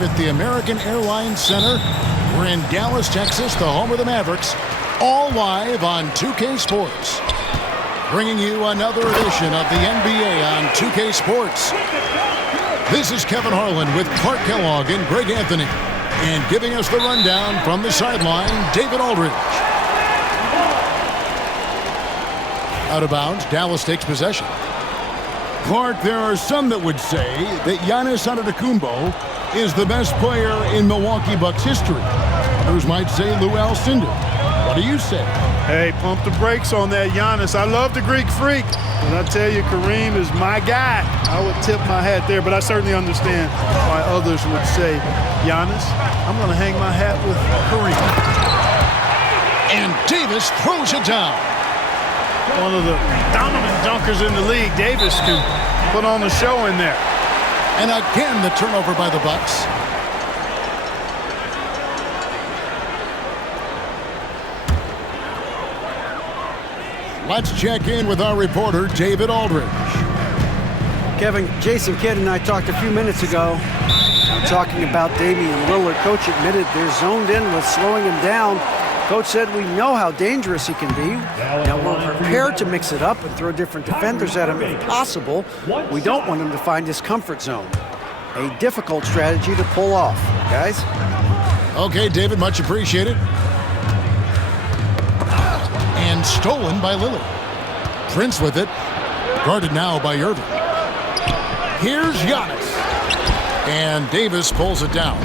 live at the American Airlines Center. We're in Dallas, Texas, the home of the Mavericks. All live on 2K Sports. Bringing you another edition of the NBA on 2K Sports. This is Kevin Harlan with Clark Kellogg and Greg Anthony. And giving us the rundown from the sideline, David Aldridge. Out of bounds, Dallas takes possession. Clark, there are some that would say that Giannis Antetokounmpo is the best player in Milwaukee Bucks history. Others might say Lou Alcindor. What do you say? Hey, pump the brakes on that Giannis. I love the Greek Freak. But I tell you, Kareem is my guy. I would tip my hat there, but I certainly understand why others would say Giannis. I'm going to hang my hat with Kareem. And Davis throws it down. One of the dominant dunkers in the league. Davis can put on the show in there. And again, the turnover by the Bucks. Let's check in with our reporter, David Aldridge. Kevin, Jason Kidd and I talked a few minutes ago. Talking about Damian Lillard. Coach admitted they're zoned in with slowing him down. Coach said we know how dangerous he can be. Now we're prepared to mix it up and throw different defenders at him if possible. We don't want him to find his comfort zone. A difficult strategy to pull off, guys. Okay, David, much appreciated. And stolen by Lillard. Prince with it. Guarded now by Irving. Here's Giannis. And Davis pulls it down.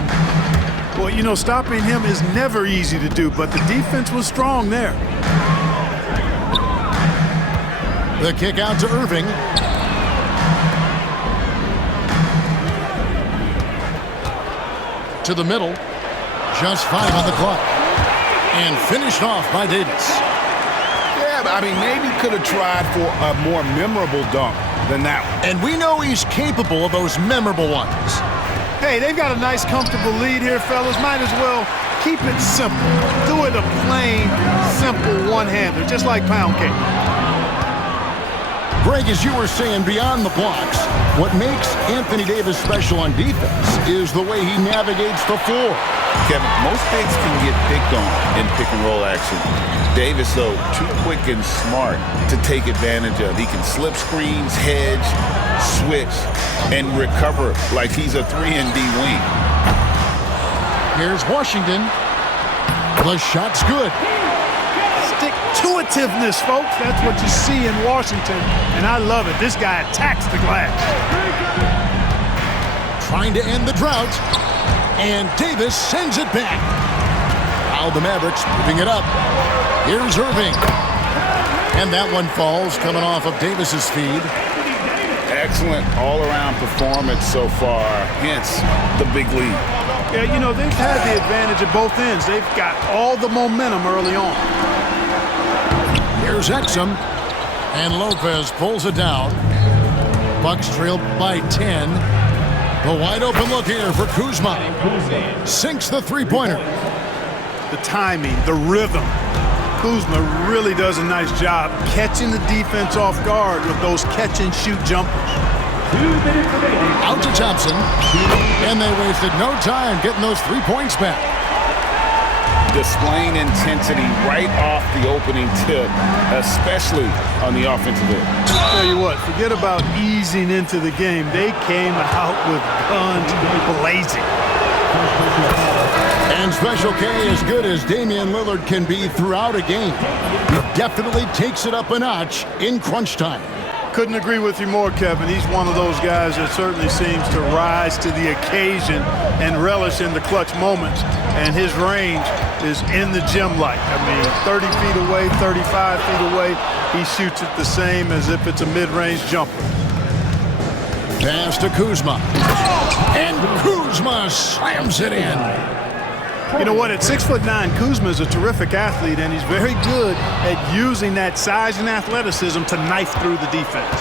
Well, you know, stopping him is never easy to do, but the defense was strong there. The kick out to Irving. To the middle. Just 5 on the clock. And finished off by Davis. Yeah, but I mean, maybe could have tried for a more memorable dunk than that one. And we know he's capable of those memorable ones. Hey, they've got a nice, comfortable lead here, fellas. Might as well keep it simple. Do it a plain, simple one-hander, just like pound cake. Greg, as you were saying, beyond the blocks, what makes Anthony Davis special on defense is the way he navigates the floor. Kevin, most bigs can get picked on in pick-and-roll action. Davis, though, too quick and smart to take advantage of. He can slip screens, hedge, switch, and recover like he's a 3-and-D wing. Here's Washington. The shot's good. Stick-to-itiveness, folks. That's what you see in Washington, and I love it. This guy attacks the glass. Trying to end the drought, and Davis sends it back. Now the Mavericks moving it up. Here's Irving. And that one falls, coming off of Davis's feed. Excellent all-around performance so far, hence the big lead. Yeah, you know, they've had the advantage at both ends. They've got all the momentum early on. Here's Exum, and Lopez pulls it down. Bucks trail by 10. The wide open look here for Kuzma. Sinks the three-pointer. The timing, the rhythm. Kuzma really does a nice job catching the defense off guard with those catch-and-shoot jumpers. Out to Thompson, and they wasted no time getting those 3 points back. Displaying intensity right off the opening tip, especially on the offensive end. Tell you what, forget about easing into the game. They came out with guns blazing. And Special K, as good as Damian Lillard can be throughout a game, he definitely takes it up a notch in crunch time. Couldn't agree with you more, Kevin. He's one of those guys that certainly seems to rise to the occasion and relish in the clutch moments. And his range is in the gym like. I mean, 30 feet away, 35 feet away, he shoots it the same as if it's a mid-range jumper. Pass to Kuzma. And Kuzma slams it in. You know what? At 6'9", Kuzma is a terrific athlete, and he's very good at using that size and athleticism to knife through the defense.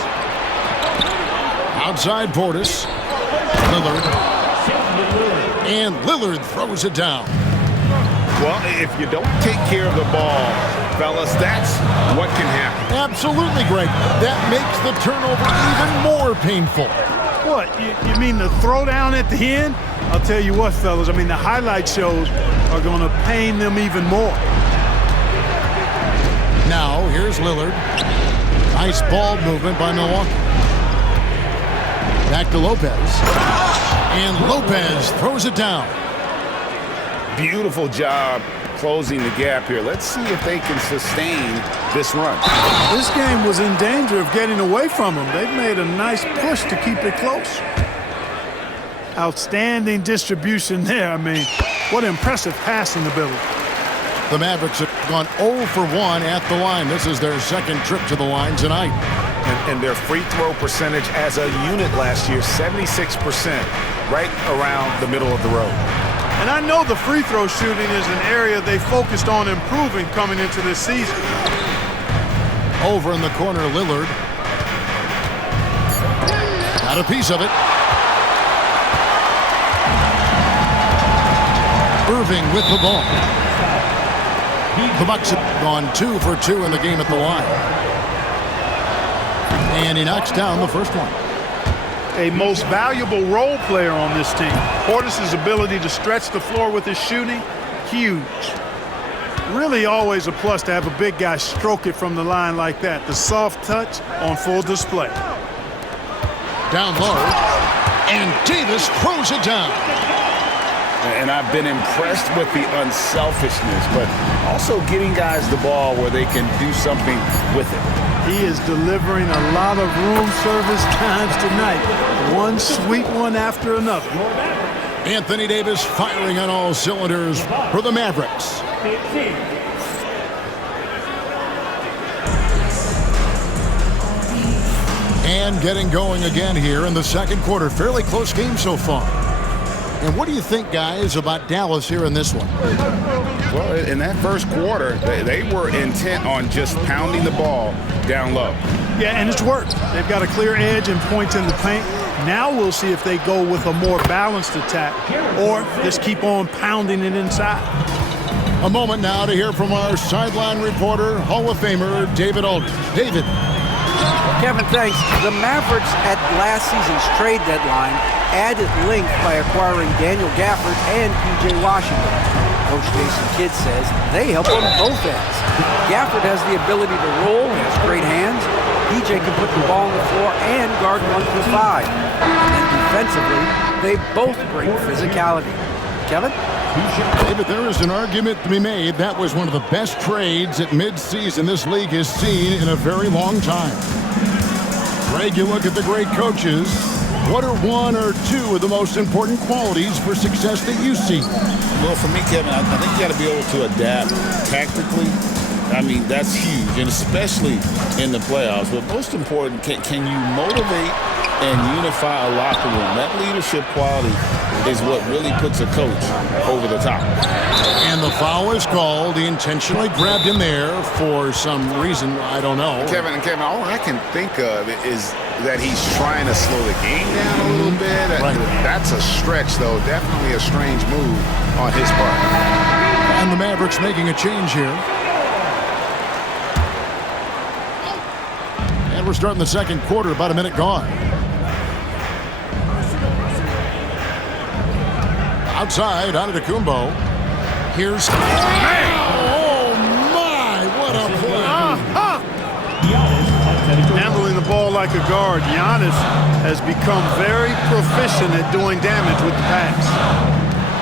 Outside Portis. Lillard. And Lillard throws it down. Well, if you don't take care of the ball, fellas, that's what can happen. Absolutely, Greg. That makes the turnover even more painful. What? You mean the throwdown at the end? I'll tell you what, fellas, I mean, the highlight shows are going to pain them even more. Now, here's Lillard. Nice ball movement by Milwaukee. Back to Lopez. And Lopez throws it down. Beautiful job closing the gap here. Let's see if they can sustain this run. This game was in danger of getting away from them. They've made a nice push to keep it close. Outstanding distribution there. I mean, what impressive passing ability. The Mavericks have gone 0 for 1 at the line. This is their second trip to the line tonight. And their free throw percentage as a unit last year, 76%, right around the middle of the road. And I know the free throw shooting is an area they focused on improving coming into this season. Over in the corner, Lillard. Got a piece of it. Irving with the ball. The Bucks have gone 2 for 2 in the game at the line. And he knocks down the first one. A most valuable role player on this team. Portis's ability to stretch the floor with his shooting, huge. Really always a plus to have a big guy stroke it from the line like that. The soft touch on full display. Down low. And Davis throws it down. And I've been impressed with the unselfishness, but also getting guys the ball where they can do something with it. He is delivering a lot of room service times tonight. One sweet one after another. Anthony Davis firing on all cylinders for the Mavericks. And getting going again here in the second quarter. Fairly close game so far. And what do you think, guys, about Dallas here in this one? Well, in that first quarter, they were intent on just pounding the ball down low. Yeah, and it's worked. They've got a clear edge and points in the paint. Now we'll see if they go with a more balanced attack or just keep on pounding it inside. A moment now to hear from our sideline reporter, Hall of Famer David Aldridge. David. Kevin, thanks. The Mavericks at last season's trade deadline added length by acquiring Daniel Gafford and P.J. Washington. Coach Jason Kidd says they help on both ends. Gafford has the ability to roll, he has great hands. P.J. can put the ball on the floor and guard 1 through 5. And then defensively, they both bring physicality. Kevin? David, there is an argument to be made. That was one of the best trades at midseason this league has seen in a very long time. Greg, you look at the great coaches. What are 1 or 2 of the most important qualities for success that you see? Well, for me, Kevin, I think you got to be able to adapt tactically. I mean, that's huge, and especially in the playoffs. But most important, can you motivate and unify a locker room? That leadership quality is what really puts a coach over the top. And the foul is called. He intentionally grabbed him there for some reason. I don't know. Kevin, all I can think of is that he's trying to slow the game down a little bit. Right. That's a stretch, though. Definitely a strange move on his part. And the Mavericks making a change here. And we're starting the second quarter, about a minute gone. Outside, Antetokounmpo. Here's... Oh, my! What a play! Handling the ball like a guard, Giannis has become very proficient at doing damage with the pass.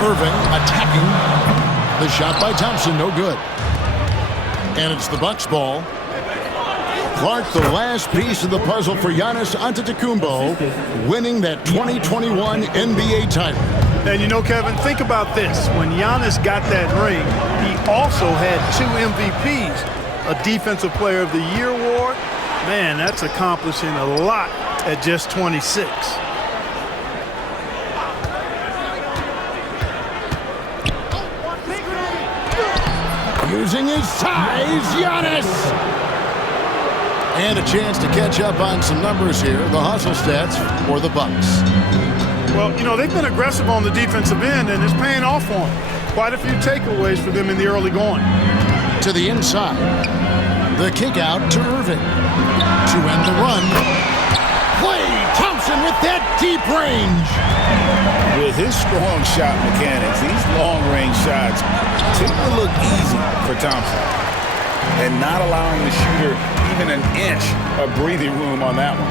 Irving attacking. The shot by Thompson, no good. And it's the Bucks ball. Clark, the last piece of the puzzle for Giannis Antetokounmpo, winning that 2021 NBA title. And you know, Kevin, think about this. When Giannis got that ring, he also had 2 MVPs, a Defensive Player of the Year award. Man, that's accomplishing a lot at just 26. Using his size, Giannis! And a chance to catch up on some numbers here. The hustle stats for the Bucks. Well, you know, they've been aggressive on the defensive end, and it's paying off for them. Quite a few takeaways for them in the early going. To the inside. The kick out to Irving. To end the run. Klay Thompson with that deep range. With his strong shot mechanics, these long-range shots tend to look easy for Thompson. And not allowing the shooter even an inch of breathing room on that one.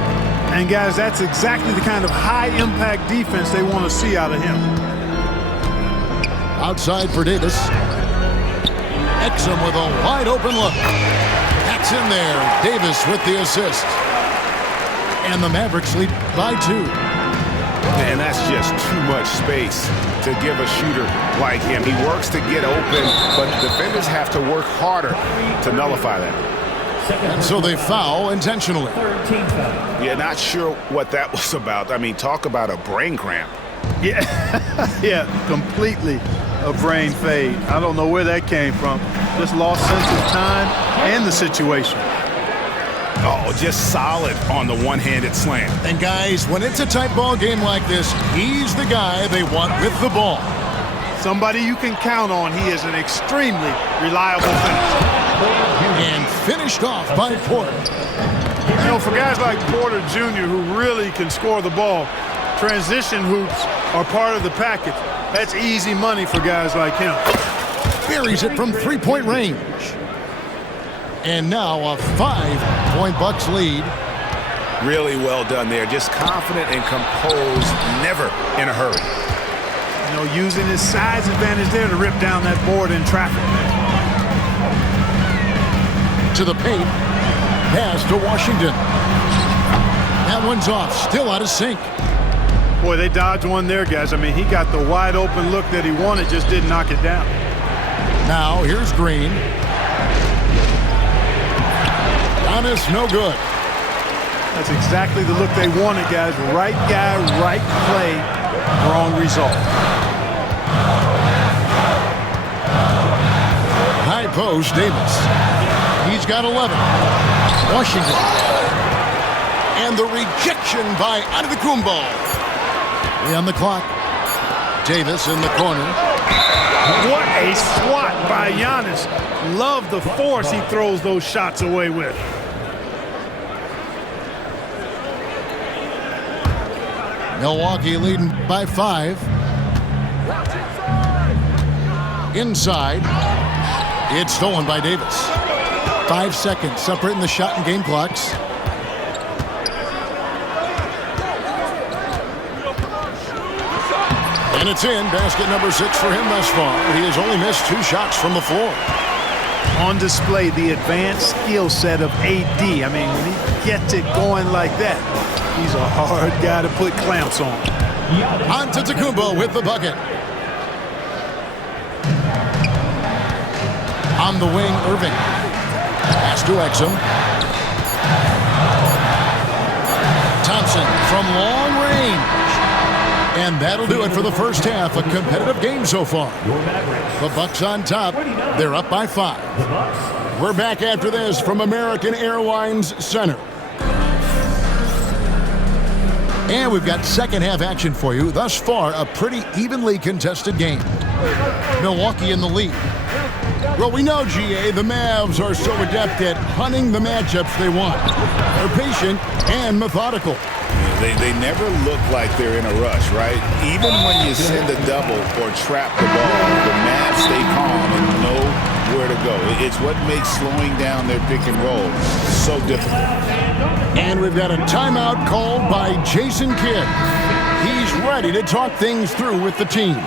And guys, that's exactly the kind of high-impact defense they want to see out of him. Outside for Davis. Exum with a wide-open look. That's in there. Davis with the assist. And the Mavericks lead by 2. And that's just too much space to give a shooter like him. He works to get open, but defenders have to work harder to nullify that. And so they foul intentionally. Yeah, not sure what that was about. I mean, talk about a brain cramp. Yeah, yeah, completely a brain fade. I don't know where that came from. Just lost sense of time and the situation. Oh, just solid on the one-handed slam. And guys, when it's a tight ball game like this, he's the guy they want with the ball. Somebody you can count on. He is an extremely reliable finisher. And finished off by Porter. You know, for guys like Porter Jr., who really can score the ball, transition hoops are part of the package. That's easy money for guys like him. Buries it from three-point range. And now a 5-point Bucks lead. Really well done there. Just confident and composed, never in a hurry. You know, using his size advantage there to rip down that board in traffic. To the paint. Pass to Washington. That one's off. Still out of sync. Boy, they dodged one there, guys. I mean, he got the wide open look that he wanted, just didn't knock it down. Now here's Green. Giannis, no good. That's exactly the look they wanted, guys. Right guy, right play, wrong result. High post, Davis. He's got 11. Washington. And the rejection by Antetokounmpo. 3 on the clock. Davis in the corner. What a swat by Giannis. Love the force he throws those shots away with. Milwaukee leading by 5. Inside. It's stolen by Davis. 5 seconds separating the shot and game clocks. And it's in. Basket number 6 for him thus far. He has only missed 2 shots from the floor. On display, the advanced skill set of AD. I mean, when he gets it going like that, he's a hard guy to put clamps on. Antetokounmpo with the bucket. On the wing, Irving. Pass to Exum. Thompson from long range. And that'll do it for the first half. A competitive game so far. The Bucks on top. They're up by 5. We're back after this from American Airlines Center. And we've got second half action for you. Thus far, a pretty evenly contested game. Milwaukee in the lead. Well, we know, GA, the Mavs are so adept at hunting the matchups they want. They're patient and methodical. They never look like they're in a rush, right? Even when you send a double or trap the ball, the Mavs stay calm and know where to go. It's what makes slowing down their pick and roll so difficult. And we've got a timeout called by Jason Kidd. He's ready to talk things through with the team.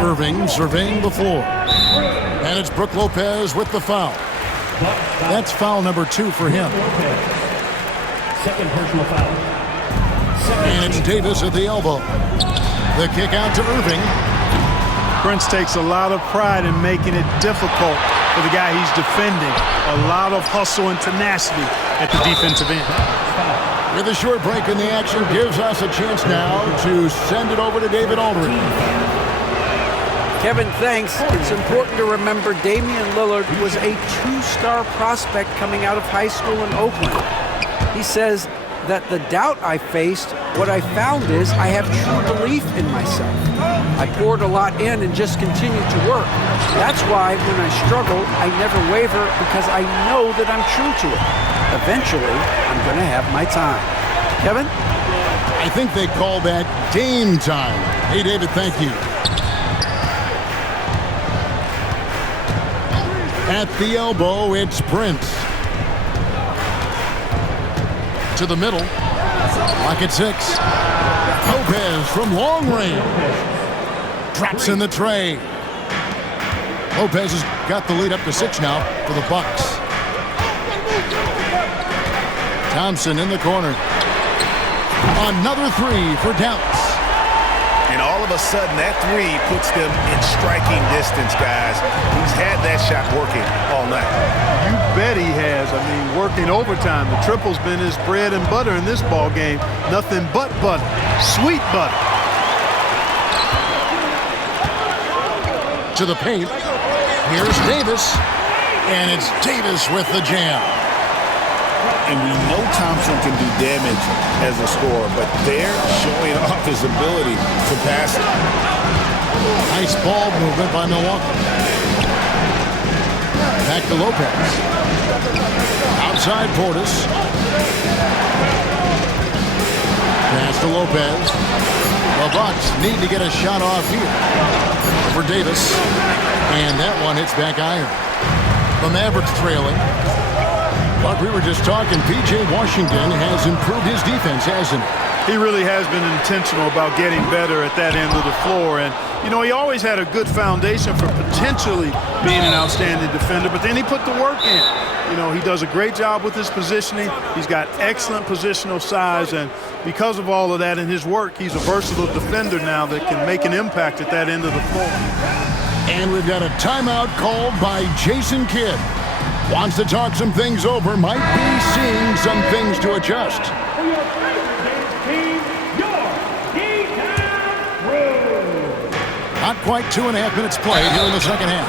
Irving surveying the floor. And it's Brook Lopez with the foul. That's foul number 2 for him. Second personal foul. And it's Davis at the elbow. The kick out to Irving. Prince takes a lot of pride in making it difficult for the guy he's defending. A lot of hustle and tenacity at the defensive end. With a short break in the action, gives us a chance now to send it over to David Aldridge. Kevin, thanks. It's important to remember Damian Lillard was a 2-star prospect coming out of high school in Oakland. He says that the doubt I faced, what I found is I have true belief in myself. I poured a lot in and just continued to work. That's why when I struggle, I never waver because I know that I'm true to it. Eventually, I'm going to have my time. Kevin? I think they call that game time. Hey, David, thank you. At the elbow, it's Prince. To the middle. Lock at 6. Lopez from long range. Drops in the tray. Lopez has got the lead up to 6 now for the Bucks. Thompson in the corner. Another 3 for Dallas. And all of a sudden, that 3 puts them in striking distance, guys. He's had that shot working all night. You bet he has. I mean, working overtime. The triple's been his bread and butter in this ball game. Nothing but butter. Sweet butter. To the paint. Here's Davis. And it's Davis with the jam. And we know Thompson can do damage as a scorer, but they're showing off his ability to pass it. Nice ball movement by Milwaukee. Back to Lopez. Outside Portis. Pass to Lopez. The Bucks need to get a shot off here. For Davis. And that one hits back iron. The Mavericks trailing. But we were just talking, P.J. Washington has improved his defense, hasn't he? He really has been intentional about getting better at that end of the floor. And, you know, he always had a good foundation for potentially being an outstanding defender, but then he put the work in. You know, he does a great job with his positioning. He's got excellent positional size, and because of all of that and his work, he's a versatile defender now that can make an impact at that end of the floor. And we've got a timeout called by Jason Kidd. Wants to talk some things over, might be seeing some things to adjust. Not quite 2.5 minutes played here in the second half.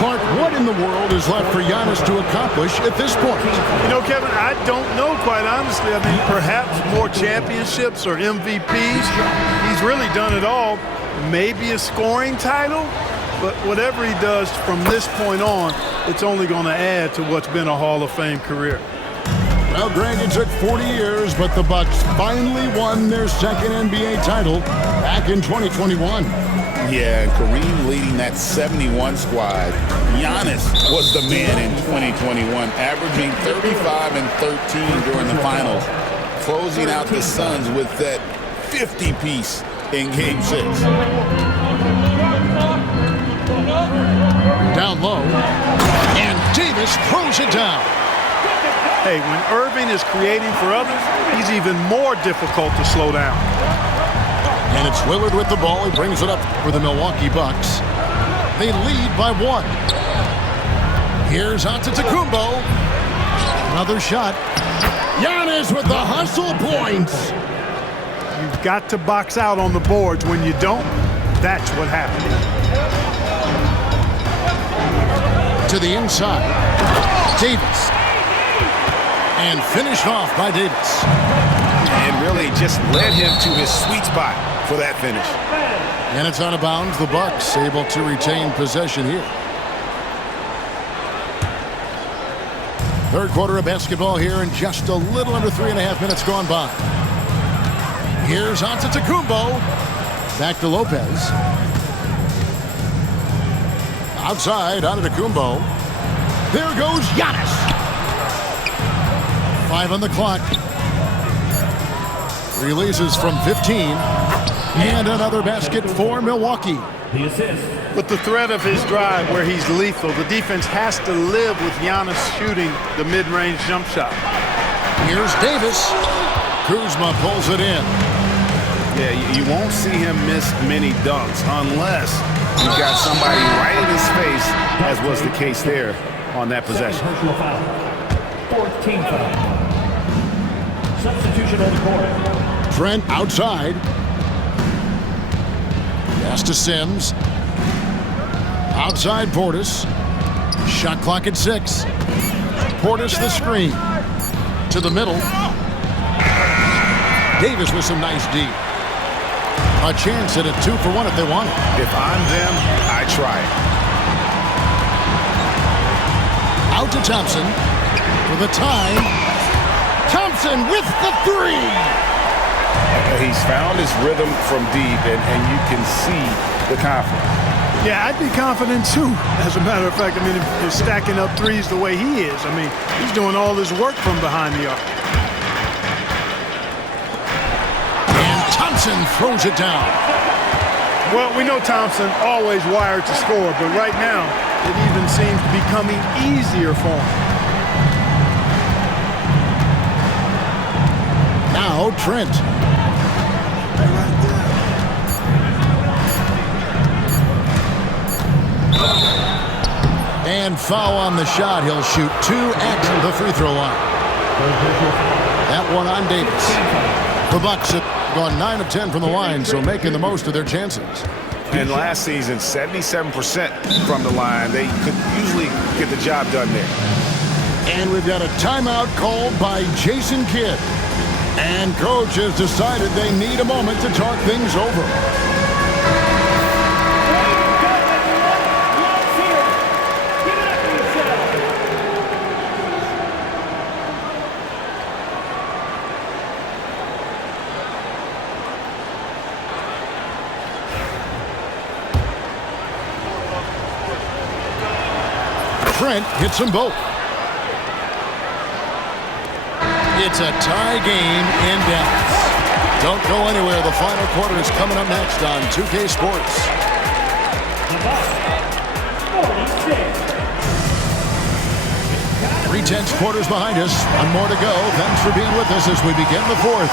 Clark, what in the world is left for Giannis to accomplish at this point? You know, Kevin, I don't know, quite honestly. I mean, perhaps more championships or MVPs. He's really done it all. Maybe a scoring title. But whatever he does from this point on, it's only going to add to what's been a Hall of Fame career. Well, Greg, it took 40 years, but the Bucks finally won their second NBA title back in 2021. Yeah, and Kareem leading that 71 squad. Giannis was the man in 2021, averaging 35 and 13 during the finals, closing out the Suns with that 50-piece in Game 6. Down low. And Davis throws it down. Hey, when Irving is creating for others, he's even more difficult to slow down. And it's Lillard with the ball. He brings it up for the Milwaukee Bucks. They lead by 1. Here's Antetokounmpo. Another shot. Giannis with the hustle points. You've got to box out on the boards. When you don't, that's what happens. To the inside. Davis. And finished off by Davis. And really just led him to his sweet spot for that finish. And it's out of bounds. The Bucks able to retain possession here. Third quarter of basketball here, and just a little under 3.5 minutes gone by. Here's Antetokounmpo. Back to Lopez. Outside, Antetokounmpo. There goes Giannis. 5 on the clock. Releases from 15. And another basket for Milwaukee. The assist. With the threat of his drive where he's lethal, the defense has to live with Giannis shooting the mid-range jump shot. Here's Davis. Kuzma pulls it in. Yeah, you won't see him miss many dunks unless you've got somebody right in his face, as was the case there on that possession. Personal foul. 4th team foul. Substitution on the court. Trent outside. Pass to Sims. Outside Portis. Shot clock at 6. Portis the screen. To the middle. Davis with some nice D. A chance at a 2-for-1 if they want it. If I'm them, I try it. Out to Thompson. for the time. Thompson with the three. He's found his rhythm from deep, and you can see the confidence. Yeah, I'd be confident too. As a matter of fact, I mean, if you're stacking up threes the way he is, I mean, he's doing all his work from behind the arc. And Thompson throws it down. Well, we know Thompson always wired to score, but right now it even seems to be coming easier for him. Now Trent. And foul on the shot. He'll shoot 2 at the free throw line. That one on Davis. The Bucks have gone 9 of 10 from the line, so making the most of their chances. And last season, 77% from the line. They could usually get the job done there. And we've got a timeout called by Jason Kidd. And coach has decided they need a moment to talk things over. Trent hits them both. It's a tie game in Dallas. Don't go anywhere. The final quarter is coming up next on 2K Sports. 3/10 quarters behind us. One more to go. Thanks for being with us as we begin the fourth.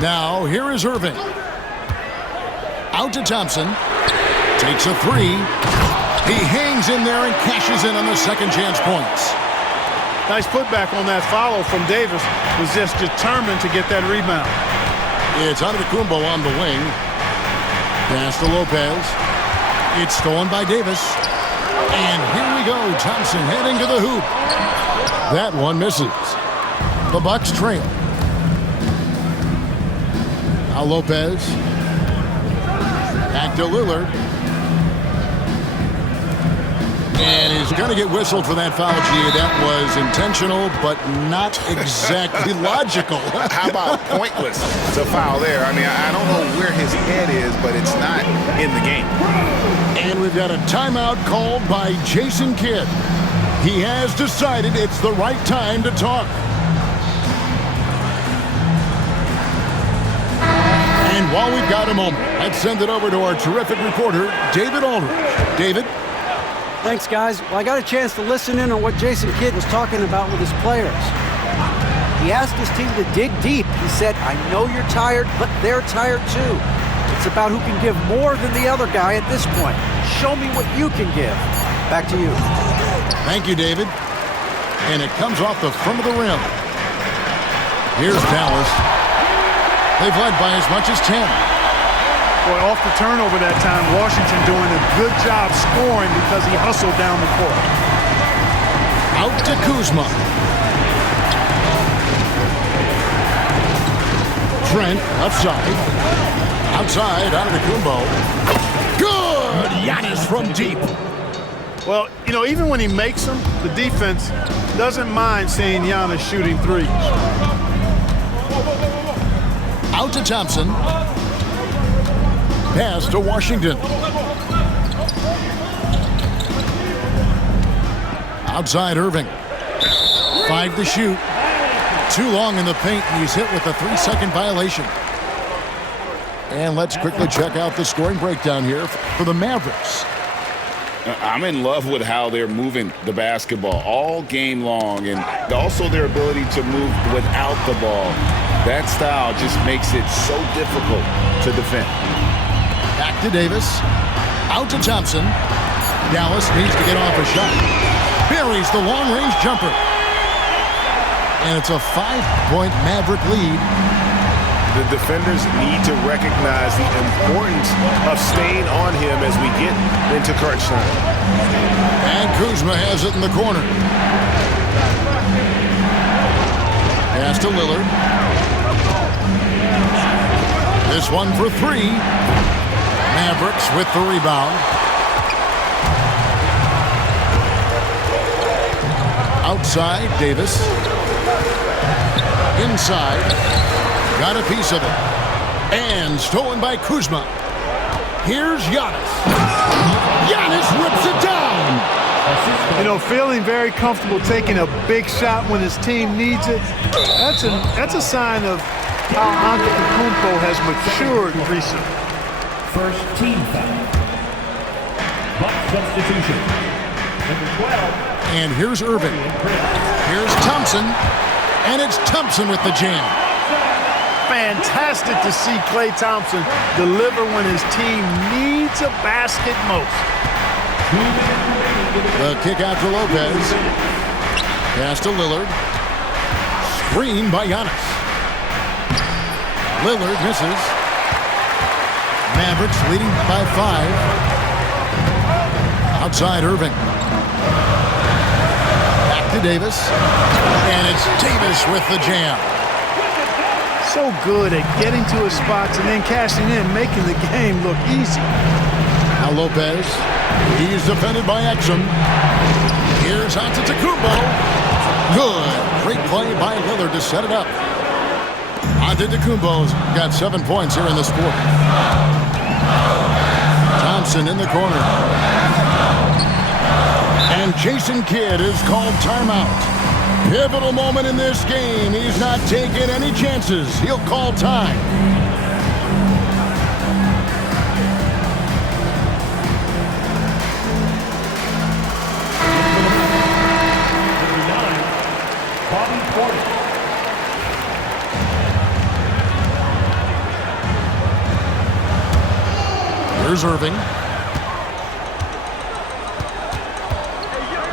Now, here is Irving. Out to Thompson. Takes a three. He hangs in there and cashes in on the second chance points. Nice putback on that follow from Davis. Was just determined to get that rebound. It's Antetokounmpo on the wing. Pass to Lopez. It's stolen by Davis. And here we go. Thompson heading to the hoop. That one misses. The Bucks trail. Now Lopez. Back to Lillard. And he's going to get whistled for that foul, G. That was intentional, but not exactly logical. How about pointless? It's a foul there. I mean, I don't know where his head is, but it's not in the game. And we've got a timeout called by Jason Kidd. He has decided it's the right time to talk. And while we've got a moment, let's send it over to our terrific reporter, David Aldridge. David? Thanks, guys. Well, I got a chance to listen in on what Jason Kidd was talking about with his players. He asked his team to dig deep. He said, I know you're tired, but they're tired too. It's about who can give more than the other guy at this point. Show me what you can give. Back to you. Thank you, David. And it comes off the front of the rim. Here's Dallas. They've led by as much as 10. Boy, off the turnover that time, Washington doing a good job scoring because he hustled down the court. Out to Kuzma. Trent, left side. Outside, Antetokounmpo. Good! Giannis from deep. Well, you know, even when he makes them, the defense doesn't mind seeing Giannis shooting threes. Out to Thompson. Pass to Washington. Outside Irving. 5 to shoot. Too long in the paint, and he's hit with a 3-second violation. And let's quickly check out the scoring breakdown here for the Mavericks. I'm in love with how they're moving the basketball all game long, and also their ability to move without the ball. That style just makes it so difficult to defend. Back to Davis. Out to Thompson. Dallas needs to get off a shot. Buries the long-range jumper. And it's a 5-point Maverick lead. The defenders need to recognize the importance of staying on him as we get into crunch time. And Kuzma has it in the corner. Pass to Lillard. This one for three. Mavericks with the rebound. Outside, Davis. Inside. Got a piece of it. And stolen by Kuzma. Here's Giannis. Giannis rips it down. You know, feeling very comfortable taking a big shot when his team needs it. That's a sign of how Antetokounmpo has matured recently. First team foul. Buck substitution. Number 12. And here's Irving. Here's Thompson. And it's Thompson with the jam. Fantastic to see Klay Thompson deliver when his team needs a basket most. The kick out to Lopez. Pass to Lillard. Screen by Giannis. Lillard misses. Mavericks leading by 5. Outside Irving. Back to Davis. And it's Davis with the jam. So good at getting to his spots and then cashing in, making the game look easy. Now Lopez. He's defended by Exum. Here's Antetokounmpo. Good. Great play by Lillard to set it up. Antetokounmpo's got 7 points here in this quarter. Thompson in the corner. And Jason Kidd is called timeout. Pivotal moment in this game. He's not taking any chances. He'll call time. Here's Irving.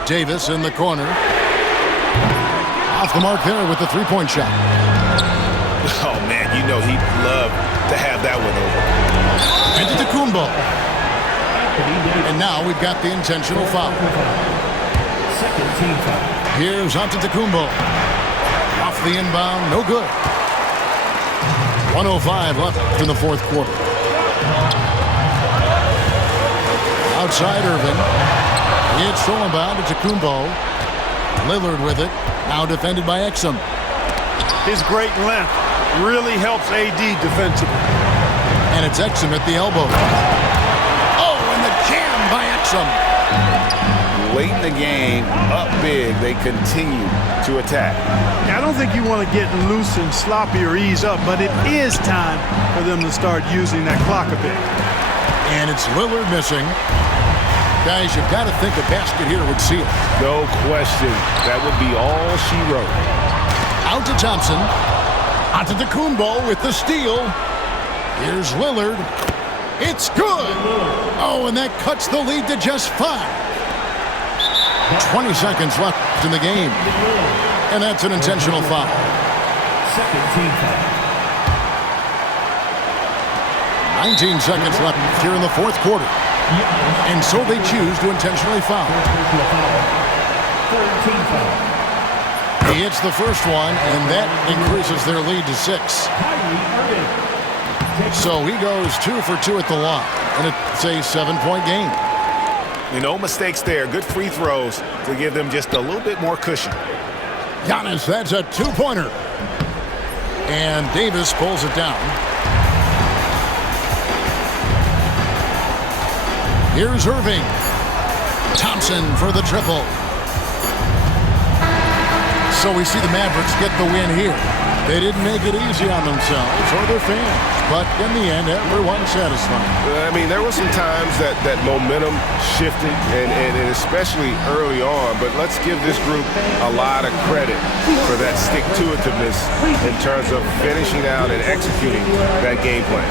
Davis in the corner. Off the mark there with the three-point shot. Oh, man, you know he'd love to have that one over. Antetokounmpo. And now we've got the intentional foul. Second team foul. Here's Antetokounmpo. Off the inbound, no good. 1:05 left in the fourth quarter. Outside Irving. It's stolen by Antetokounmpo. Lillard with it. Now defended by Exum. His great length really helps AD defensively. And it's Exum at the elbow. Oh, and the jam by Exum. Late in the game, up big, they continue to attack. I don't think you want to get loose and sloppy or ease up, but it is time for them to start using that clock a bit. And it's Lillard missing. Guys, you've got to think a basket here would seal it. No question. That would be all she wrote. Out to Thompson. Antetokounmpo with the steal. Here's Lillard. It's good. Oh, and that cuts the lead to just 5. 20 seconds left in the game. And that's an intentional foul. Second team foul. 19 seconds left here in the fourth quarter. And so they choose to intentionally foul. Third team foul. He hits the first one, and that increases their lead to 6. So he goes 2 for 2 at the line, and it's a 7-point game. No mistakes there. Good free throws to give them just a little bit more cushion. Giannis, that's a 2-pointer. And Davis pulls it down. Here's Irving. Thompson for the triple. So we see the Mavericks get the win here. They didn't make it easy on themselves or their fans, but in the end, everyone's satisfied. I mean, there were some times that momentum shifted, and especially early on, but let's give this group a lot of credit for that stick-to-itiveness in terms of finishing out and executing that game plan.